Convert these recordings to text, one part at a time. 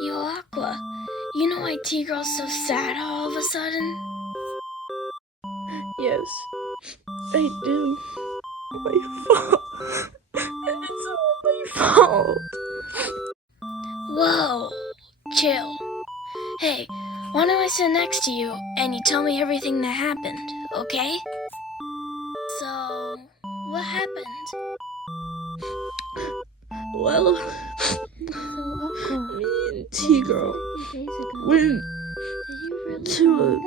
Yo, Aqua, you know why T-Girl's so sad all of a sudden? Yes, I do. My fault. It's all my fault. Whoa, chill. Hey, why don't I sit next to you and you tell me everything that happened, okay? So, what happened? Well, me and T-Girl went to a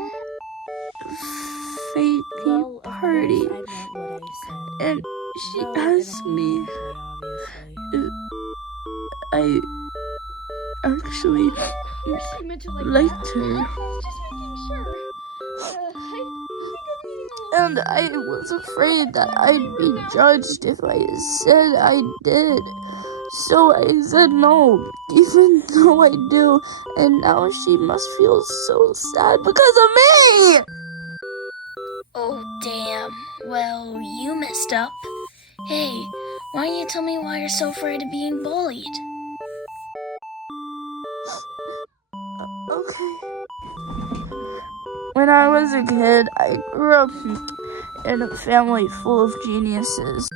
fake party, and she asked me if I actually liked her. And I was afraid that I'd be judged if I said I did. So I said no, even though I do. And now she must feel so sad because of me! Oh, damn. Well, you messed up. Hey, why don't you tell me why you're so afraid of being bullied? Okay. When I was a kid, I grew up in a family full of geniuses.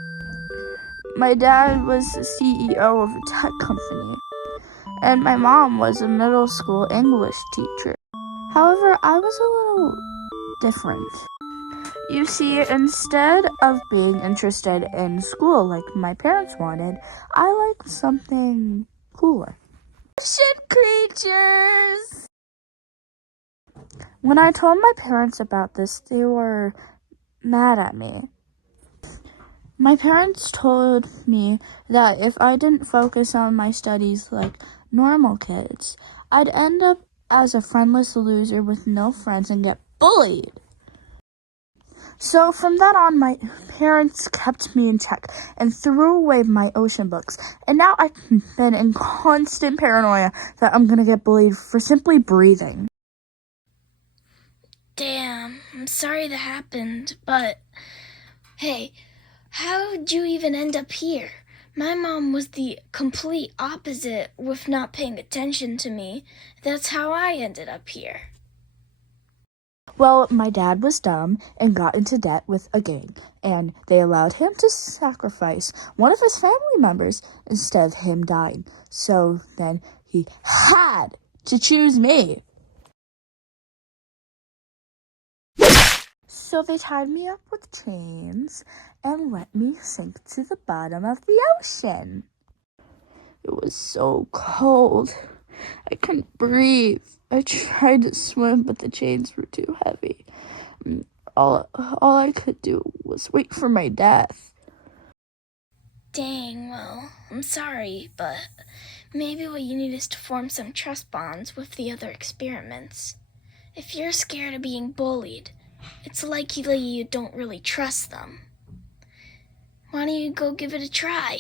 My dad was the CEO of a tech company, and my mom was a middle school English teacher. However, I was a little different. You see, instead of being interested in school like my parents wanted, I liked something cooler. Ocean creatures! When I told my parents about this, they were mad at me. My parents told me that if I didn't focus on my studies like normal kids, I'd end up as a friendless loser with no friends and get bullied. So from then on, my parents kept me in check and threw away my ocean books. And now I've been in constant paranoia that I'm going to get bullied for simply breathing. Damn, I'm sorry that happened, but hey, how'd you even end up here? My mom was the complete opposite with not paying attention to me. That's how I ended up here. Well, my dad was dumb and got into debt with a gang, and they allowed him to sacrifice one of his family members instead of him dying. So then he had to choose me. So they tied me up with chains and let me sink to the bottom of the ocean. It was so cold. I couldn't breathe. I tried to swim, but the chains were too heavy. All I could do was wait for my death. Dang, well, I'm sorry, but maybe what you need is to form some trust bonds with the other experiments. If you're scared of being bullied, it's likely you don't really trust them. Why don't you go give it a try?